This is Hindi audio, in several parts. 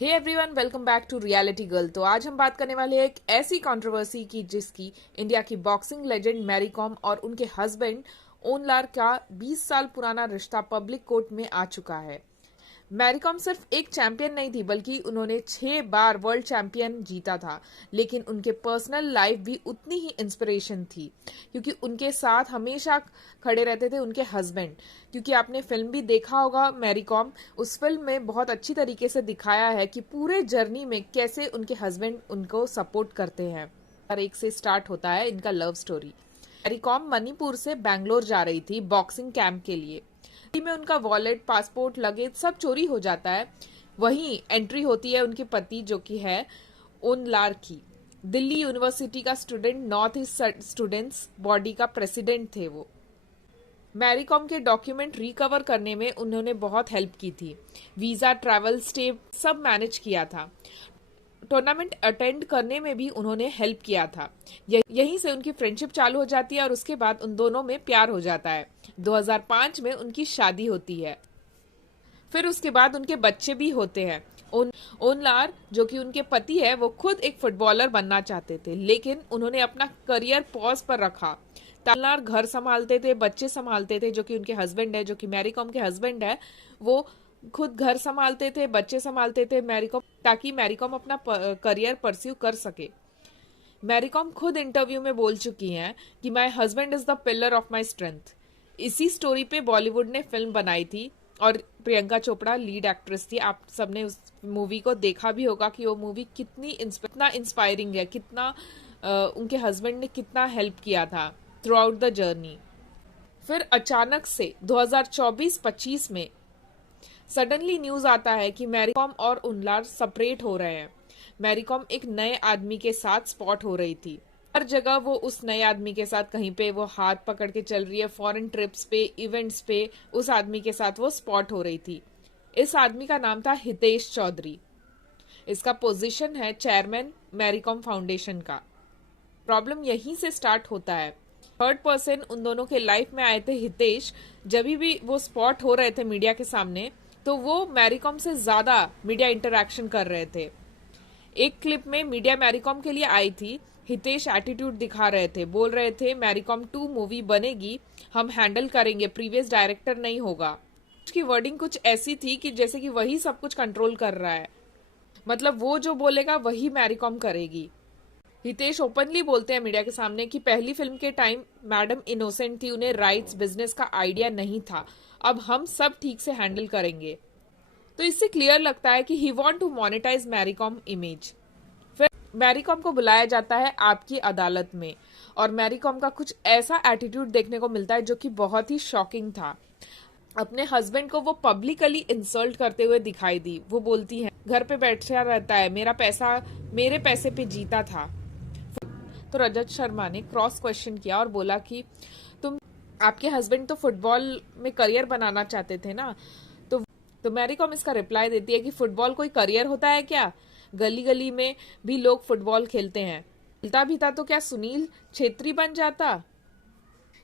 Hey everyone, welcome back to Reality Girl. तो आज हम बात करने वाले हैं एक ऐसी कंट्रोवर्सी की जिसकी इंडिया की बॉक्सिंग लेजेंड मैरी कॉम और उनके हस्बैंड ओनलार का 20 साल पुराना रिश्ता पब्लिक कोर्ट में आ चुका है। मैरी कॉम सिर्फ एक चैंपियन नहीं थी, बल्कि उन्होंने 6 बार वर्ल्ड चैंपियन जीता था। लेकिन उनके पर्सनल लाइफ भी उतनी ही इंस्पिरेशन थी, क्योंकि उनके साथ हमेशा खड़े रहते थे उनके हस्बैंड। क्योंकि आपने फिल्म भी देखा होगा मैरी कॉम, उस फिल्म में बहुत अच्छी तरीके से दिखाया है कि पूरे जर्नी में कैसे उनके हस्बैंड उनको सपोर्ट करते हैं। और एक से स्टार्ट होता है इनका लव स्टोरी। मैरी कॉम मणिपुर से बैंगलोर जा रही थी बॉक्सिंग कैंप के लिए। में उनका वॉलेट, पासपोर्ट, लगेज सब चोरी हो जाता है। वहीं एंट्री होती है उनके पति जो कि है ओनलार की। दिल्ली यूनिवर्सिटी का student, north east students body का प्रेसिडेंट थे वो। मैरी कॉम के डॉक्यूमेंट रिकवर करने में उन्होंने बहुत हेल्प की थी। वीजा, ट्रैवल, स्टे सब मैनेज किया था। टूर्नामेंट अटेंड करने में भी उन्होंने हेल्प किया था। यहीं से उनकी फ्रेंडशिप चालू हो जाती है और उसके बाद उन दोनों में प्यार हो जाता है। 2005 में उनकी शादी होती है। फिर उसके बाद उनके बच्चे भी होते हैं। ओनलार जो कि उनके पति है, वो खुद एक फुटबॉलर बनना चाहते थे, लेकिन उन्होंने अपना करियर पॉज पर रखा। ओनलार घर संभालते थे, बच्चे संभालते थे, जो कि उनके हस्बैंड है, जो कि मैरी कॉम के हस्बैंड है, वो खुद घर संभालते थे, बच्चे संभालते थे मैरी कॉम, ताकि मैरी कॉम अपना करियर परस्यू कर सके। मैरी कॉम खुद इंटरव्यू में बोल चुकी हैं कि my husband is the pillar of my strength. इसी स्टोरी पे बॉलीवुड ने फिल्म बनाई थी और प्रियंका चोपड़ा लीड एक्ट्रेस थी। आप सबने उस मूवी को देखा भी होगा कि वो मूवी कितना इंस्पायरिंग है, कितना उनके हस्बैंड ने कितना हेल्प किया था थ्रू आउट द जर्नी। फिर अचानक से 2024-25 में सडनली न्यूज आता है कि मैरी कॉम और ओनलार सेपरेट हो रहे हैं। मैरी कॉम एक नए आदमी के साथ स्पॉट हो रही थी। हर जगह वो उस नए आदमी के साथ, कहीं पे वो हाथ पकड़ के चल रही है, फॉरेन ट्रिप्स पे, इवेंट्स पे, उस आदमी के साथ वो स्पॉट हो रही थी। इस आदमी का नाम था हितेश चौधरी। इसका पोजीशन है चेयरमैन मैरी कॉम फाउंडेशन का। प्रॉब्लम यहीं से स्टार्ट होता है। थर्ड पर्सन उन दोनों के लाइफ में आए थे हितेश। जब भी वो स्पॉट हो रहे थे मीडिया के सामने, तो वो मैरी कॉम से ज्यादा मीडिया इंटरैक्शन कर रहे थे। एक क्लिप में मीडिया मैरी कॉम के लिए आई थी। हितेश एटीट्यूड दिखा रहे थे, बोल रहे थे मैरी कॉम 2 मूवी बनेगी, हम हैंडल करेंगे, प्रीवियस डायरेक्टर नहीं होगा। उसकी वर्डिंग कुछ ऐसी थी कि जैसे कि वही सब कुछ कंट्रोल कर रहा है, मतलब वो जो बोलेगा वही मैरी कॉम करेगी। हितेश ओपनली बोलते हैं मीडिया के सामने कि पहली फिल्म के टाइम मैडम इनोसेंट थी, उन्हें राइट्स, बिजनेस का आइडिया नहीं था, अब हम सब ठीक से हैंडल करेंगे। तो इससे क्लियर लगता है कि he want to monetize Mary Kom image. फिर मैरी कॉम को बुलाया जाता है आपकी अदालत में, और मैरी कॉम का कुछ ऐसा एटीट्यूड देखने को मिलता है जो कि बहुत ही शॉकिंग था। अपने हस्बैंड को वो पब्लिकली इंसल्ट करते हुए दिखाई दी। वो बोलती है घर पे बैठा रहता है, मेरा पैसा मेरे पैसे पे जीता था। तो रजत शर्मा ने क्रॉस क्वेश्चन किया और बोला कि तुम, आपके हस्बैंड तो फुटबॉल में करियर बनाना चाहते थे ना। तो मैरी कॉम इसका रिप्लाई देती है कि फुटबॉल कोई करियर होता है क्या? गली गली में भी लोग फुटबॉल खेलते हैं, खेलता भी था तो क्या सुनील छेत्री बन जाता?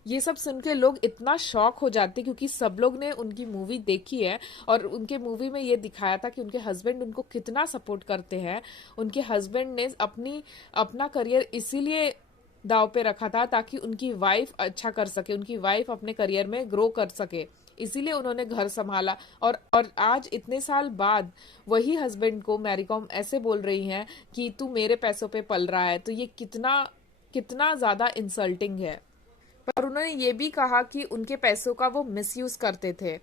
ये सब सुन के लोग इतना शॉक हो जाते, क्योंकि सब लोग ने उनकी मूवी देखी है और उनके मूवी में ये दिखाया था कि उनके हस्बैंड उनको कितना सपोर्ट करते हैं। उनके हस्बैंड ने अपना करियर इसीलिए दाव पे रखा था ताकि उनकी वाइफ अच्छा कर सके, उनकी वाइफ अपने करियर में ग्रो कर सके, इसीलिए उन्होंने घर संभाला। और आज इतने साल बाद वही हस्बैंड को मैरी कॉम ऐसे बोल रही हैं कि तू मेरे पैसों पे पल रहा है, तो ये कितना कितना ज्यादा इंसल्टिंग है। पर उन्होंने ये भी कहा कि उनके पैसों का वो मिसयूज करते थे।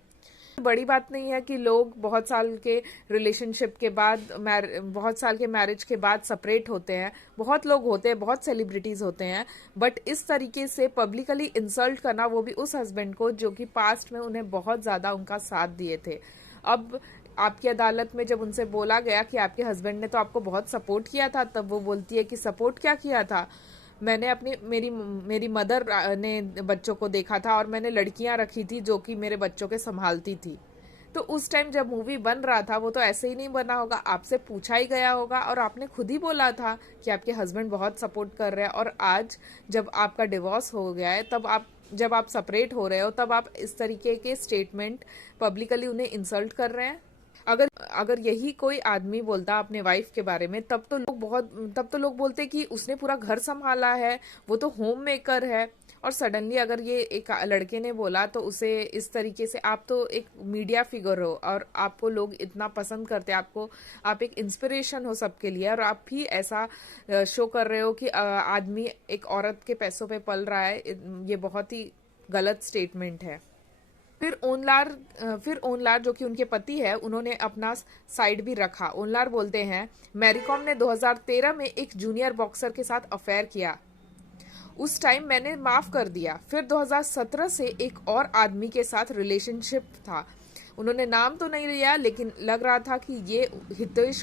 बड़ी बात नहीं है कि लोग बहुत साल के रिलेशनशिप के बाद, बहुत साल के मैरिज के बाद सेपरेट होते हैं। बहुत लोग होते हैं, बहुत सेलिब्रिटीज होते हैं, बट इस तरीके से पब्लिकली इंसल्ट करना, वो भी उस हस्बैंड को जो कि पास्ट में उन्हें बहुत ज्यादा उनका साथ दिए थे। अब आपकी अदालत में जब उनसे बोला गया कि आपके हस्बैंड ने तो आपको बहुत सपोर्ट किया था, तब वो बोलती है कि सपोर्ट क्या किया था, मैंने मेरी मदर ने बच्चों को देखा था और मैंने लड़कियां रखी थी जो कि मेरे बच्चों के संभालती थी। तो उस टाइम जब मूवी बन रहा था वो तो ऐसे ही नहीं बना होगा, आपसे पूछा ही गया होगा और आपने खुद ही बोला था कि आपके हस्बैंड बहुत सपोर्ट कर रहे हैं। और आज जब आपका डिवोर्स हो गया है, जब आप सेपरेट हो रहे हो, तब आप इस तरीके के स्टेटमेंट पब्लिकली उन्हें इंसल्ट कर रहे हैं। अगर अगर यही कोई आदमी बोलता अपने वाइफ के बारे में, तब तो लोग बोलते कि उसने पूरा घर संभाला है, वो तो होम मेकर है। और सडनली अगर ये एक लड़के ने बोला तो उसे इस तरीके से, आप तो एक मीडिया फिगर हो और आपको लोग इतना पसंद करते हैं, आप एक इंस्पिरेशन हो सबके लिए, और आप भी ऐसा शो कर रहे हो कि आदमी एक औरत के पैसों पे पल रहा है। ये बहुत ही गलत स्टेटमेंट है। फिर ओनलार जो कि उनके पति है, उन्होंने अपना साइड भी रखा। ओनलार बोलते हैं, मैरीकॉम ने 2013 में एक जूनियर बॉक्सर के साथ अफेयर किया, उस टाइम मैंने माफ कर दिया। फिर 2017 से एक और आदमी के साथ रिलेशनशिप था, उन्होंने नाम तो नहीं लिया, लेकिन लग रहा था कि ये हितेश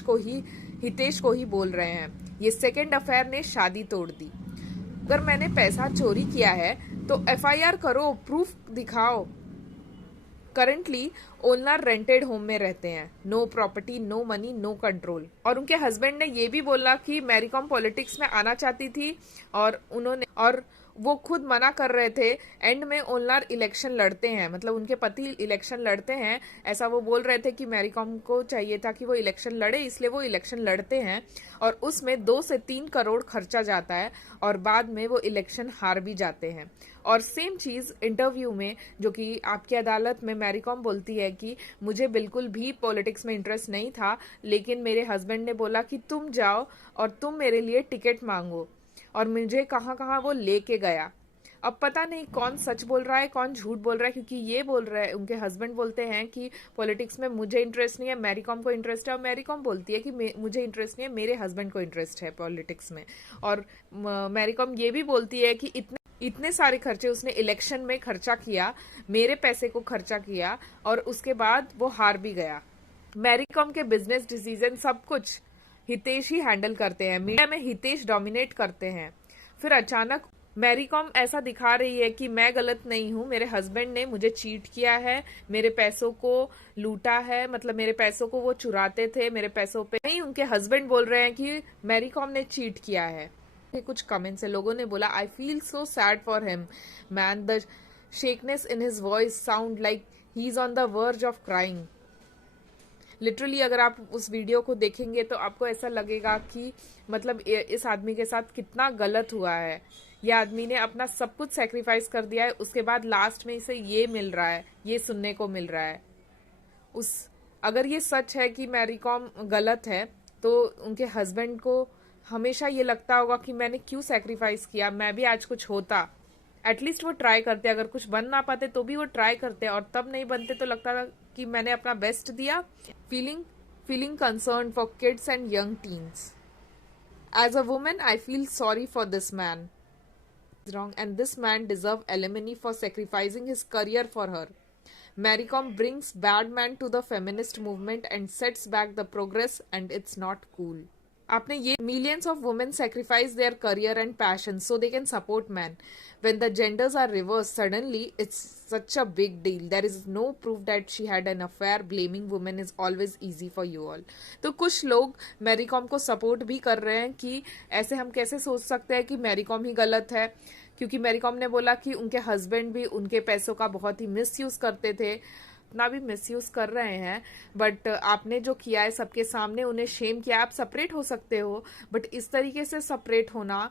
को ही बोल रहे हैं। ये सेकेंड अफेयर ने शादी तोड़ दी। अगर मैंने पैसा चोरी किया है तो एफआईआर करो, प्रूफ दिखाओ। करंटली ओनलार रेंटेड होम में रहते हैं, no property, no money, no control. और उनके हस्बैंड ने ये भी बोला कि मैरीकॉम पॉलिटिक्स में आना चाहती थी और वो खुद मना कर रहे थे। एंड में ओनलार इलेक्शन लड़ते हैं, मतलब उनके पति इलेक्शन लड़ते हैं, ऐसा वो बोल रहे थे कि मैरीकॉम को चाहिए था कि वो इलेक्शन लड़े, इसलिए वो इलेक्शन लड़ते हैं और उसमें 2 से 3 करोड़ खर्चा जाता है और बाद में वो इलेक्शन हार भी जाते हैं। और सेम चीज इंटरव्यू में, जो कि आपकी अदालत में, मैरीकॉम बोलती है कि मुझे बिल्कुल भी पॉलिटिक्स में इंटरेस्ट नहीं था, लेकिन मेरे हस्बैंड ने बोला कि तुम जाओ और तुम मेरे लिए टिकट मांगो, और मुझे कहाँ कहाँ वो लेके गया। अब पता नहीं कौन सच बोल रहा है कौन झूठ बोल रहा है, क्योंकि ये बोल रहा है, उनके हस्बैंड बोलते हैं कि पॉलिटिक्स में मुझे इंटरेस्ट नहीं है, मैरीकॉम को इंटरेस्ट है, और मैरीकॉम बोलती है कि मुझे इंटरेस्ट नहीं है, मेरे हस्बैंड को इंटरेस्ट है पॉलिटिक्स में। और मैरीकॉम ये भी बोलती है कि इतने सारे खर्चे उसने इलेक्शन में खर्चा किया, मेरे पैसे को खर्चा किया, और उसके बाद वो हार भी गया। मैरीकॉम के बिजनेस डिसीजन सब कुछ हितेश ही हैंडल करते हैं, मीडिया में हितेश डोमिनेट करते हैं। फिर अचानक मैरीकॉम ऐसा दिखा रही है कि मैं गलत नहीं हूँ, मेरे हस्बैंड ने मुझे चीट किया है, मेरे पैसों को लूटा है, मतलब मेरे पैसों को वो चुराते थे, मेरे पैसों पे नहीं। उनके हस्बैंड बोल रहे हैं कि मैरीकॉम ने चीट किया है। कुछ कमेंट्स है, लोगों ने बोला, I feel so sad for him man, the shakeness in his voice sound like he is on the verge of crying. Literally अगर आप उस वीडियो को देखेंगे तो आपको ऐसा लगेगा कि मतलब इस आदमी के साथ कितना गलत हुआ है। ये आदमी ने अपना सब कुछ सेक्रीफाइस कर दिया है, उसके बाद लास्ट में इसे ये मिल रहा है, ये सुनने को मिल रहा है। अगर ये सच है कि मैरीकॉम गलत है, तो उनके हस्बैंड को हमेशा ये लगता होगा कि मैंने क्यों सेक्रीफाइस किया, मैं भी आज कुछ होता। एटलीस्ट वो ट्राई करते, अगर कुछ बन ना पाते तो भी वो ट्राई करते, और तब नहीं बनते तो लगता था कि मैंने अपना बेस्ट दिया। Feeling concern for kids and young teens. As a women I feel sorry for this man, wrong, and this man deserve alimony for sacrificing his career for her. Marycom brings bad man to the feminist movement and sets back the progress, and it's not cool. आपने ये millions of women sacrifice their career and passion so they can support men. When the genders are reversed, suddenly it's such a big deal. There is no proof that she had an affair. Blaming women is always easy for you all. तो कुछ लोग मैरीकॉम को सपोर्ट भी कर रहे हैं कि ऐसे हम कैसे सोच सकते हैं कि मैरीकॉम ही गलत है, क्योंकि मैरीकॉम ने बोला कि उनके हस्बैंड भी उनके पैसों का बहुत ही मिसयूज करते थे। इतना भी मिसयूज कर रहे हैं, बट आपने जो किया है सबके सामने, उन्हें शेम किया। आप सेपरेट हो सकते हो, बट इस तरीके से सेपरेट होना,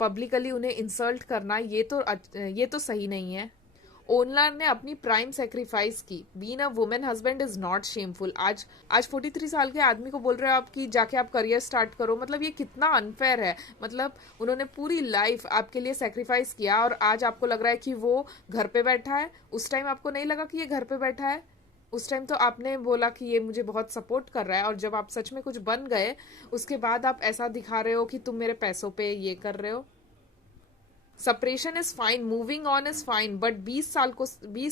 पब्लिकली उन्हें इंसल्ट करना, ये तो सही नहीं है। ओनलार ने अपनी प्राइम सेक्रीफाइस की। Being a women husband is not shameful. आज 43 साल के आदमी को बोल रहे हो आप कि जाके आप करियर स्टार्ट करो, मतलब ये कितना अनफेयर है। मतलब उन्होंने पूरी लाइफ आपके लिए सेक्रीफाइस किया और आज आपको लग रहा है कि वो घर पे बैठा है। उस टाइम आपको नहीं लगा कि ये घर पे बैठा है, उस टाइम तो आपने बोला कि ये मुझे बहुत सपोर्ट कर रहा है, और जब आप सच में कुछ बन गए उसके बाद आप ऐसा दिखा रहे हो कि तुम मेरे पैसों पे ये कर रहे हो। Separation is fine, moving on is fine, but 20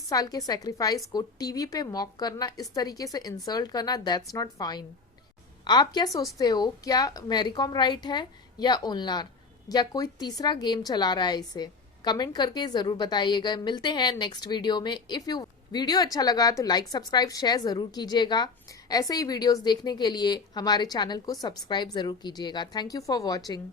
साल के सेक्रीफाइस को टीवी पे मॉक करना, इस तरीके से इंसल्ट करना, दैट्स नॉट फाइन। आप क्या सोचते हो, क्या मैरीकॉम राइट है या ओनलार, या कोई तीसरा गेम चला रहा है इसे? कमेंट करके जरूर बताइएगा। मिलते हैं नेक्स्ट वीडियो में। इफ यू वीडियो अच्छा लगा तो लाइक, सब्सक्राइब, शेयर जरूर कीजिएगा। ऐसे ही वीडियोस देखने के लिए हमारे चैनल को सब्सक्राइब जरूर कीजिएगा। Thank you for watching.